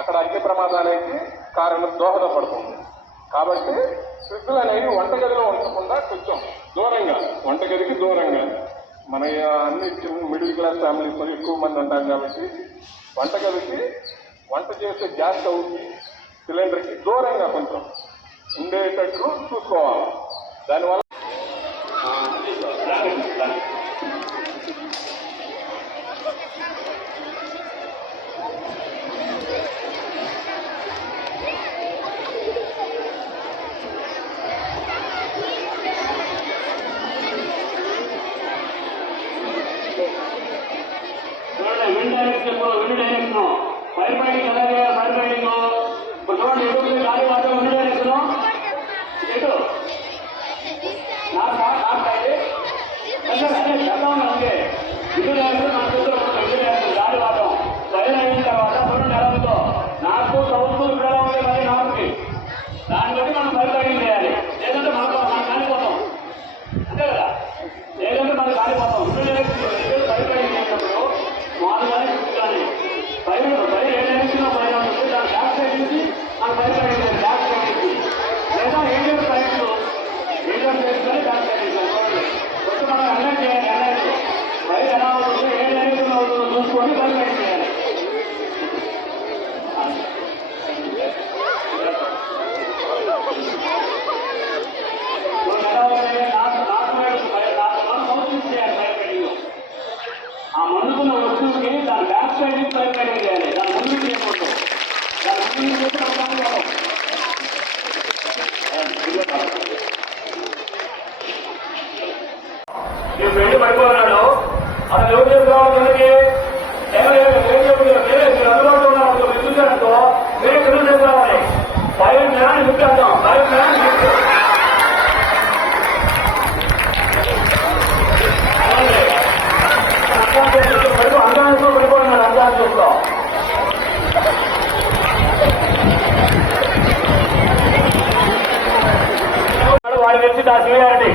అక్కడ అగ్ని ప్రమాదానికి కారణం దోహదపడుతుంది. కాబట్టి ఫ్రిడ్జ్లు అనేవి వంటగదిలో ఉంచకుండా కొంచెం దూరంగా, వంటగదికి దూరంగా, మన అన్ని మిడిల్ క్లాస్ ఫ్యామిలీస్లో ఎక్కువ మంది ఉంటాం కాబట్టి వంటగదికి, వంట చేసే గ్యాస్ స్టవ్కి, సిలిండర్కి దూరంగా కొంచెం ఉండేటట్లు చూసుకోవాలి. దానివల్ల ఫైర్ ఫైటింగ్ అలాగే ఫైర్ ఫైటింగ్ ఇప్పుడు చూడండి, ఎటు గాలి వాటర్ ఉన్న డైరెక్షన్ ఎటు అంతే ఇటు డైరెక్షన్ నా చేతులు ఇటు డైరెక్షన్ గాలి వాటం ఫైర్ అయిన తర్వాత చూడండి ఎలా ఉందో, నాకు సౌత్ ఇక్కడ ఎలా ఉంది మరి నార్త్కి, దాన్ని బట్టి మనం ఫైర్ ఫైటింగ్ చేయాలి. లేదంటే మనం కాలిపోతాం, అంతే కదా, లేదంటే మనం కాలిపోతాం. ఇటు డైరెక్షన్ ఫైర్ ఫైటింగ్ చేసినప్పుడు మామూలుగానే చూడాలి. ఫైర్ ఏ డైరెక్షన్ ఫైర్ ఉంటుంది, దాని బ్యాక్ సైడ్ నుంచి మనం ఫైర్ ఫైటింగ్ చేయాలి. బ్యాక్ సైడ్ నుంచి లేదా ఏడియర్ సైడ్స్ చేసుకొని బ్యాక్ సైడ్ చూడండి. ఫస్ట్ మనం అలర్ట్ చేయాలి. అలర్ట్ ఫైర్ ఎలా అవుతుందో, ఏ డైరెక్షన్ అవుతుందో చూసుకొని ఫైర్ ఫైటింగ్ చేయాలి. ఎలా అవుతాయి మనం సౌత్ చేయాలి ఫైర్ ఫైటింగ్. ఆ మందుకున్న వస్తువుకి దాని బ్యాక్ సైడ్ నుంచి ఫైర్ ఫైటింగ్ చేయాలి. దాని ముందు చేయకూడదు, దాని ముందు చేస్తే మీరు పెళ్లి పడిపోతున్నాడు, అతను ఎవరు చేసుకోవాలి, మీరు అందుబాటులో ఉన్నారు మీరు చూసారనుకో, మీరు తెలుగు చేసుకోవాలి. ఫైర్ మ్యాన్ ముఖ్యం, ఫైర్ మ్యాన్ పడిపోతున్నాడు. అర్థం చూసుకో, వాడి వ్యక్తి ఆ సీనియారిటీ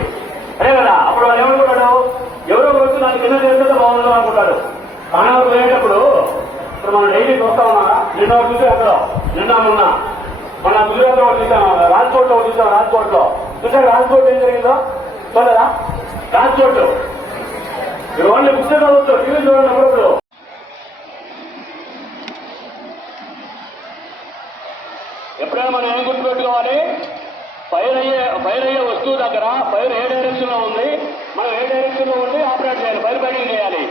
అదే కదా. అప్పుడు వాళ్ళు ఏమనుకుంటాడు, ఎవరో వచ్చి నాకు కింద చేస్తే బాగుండదు అనుకుంటాడు. కానీ పోయేటప్పుడు ఇప్పుడు మనం డైలీ చూస్తా ఉన్నారా, నిన్న చూసే అక్కడ నిన్న మొన్న మన గుజరాత్ లో చూసాం, రాజ్కోట్ లో చూసాం. రాజ్కోట్ లో చూసారు, రాజ్కోట్ ఏం జరిగిందో చూడరా. రాజ్కోట్ మీరు ఓన్లీ పుస్తకం చదవచ్చు, టీవీ చూడండి అప్పుడప్పుడు. ఎప్పుడైనా మనం ఏం గుర్తుపెట్టుకోవాలి, ఫైర్ అయ్యే వస్తువు దగ్గర ఫైర్ ఏ డైరెక్షన్ లో ఉంది, మనం ఏ డైరెక్షన్ లో ఉండి ఆపరేట్ చేయాలి, ఫైర్ ఫైటింగ్ చేయాలి.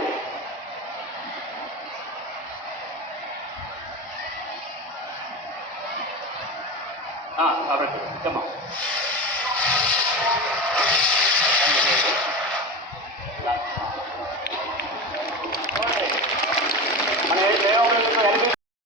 ఆపరేట్ చెప్పమ్మా.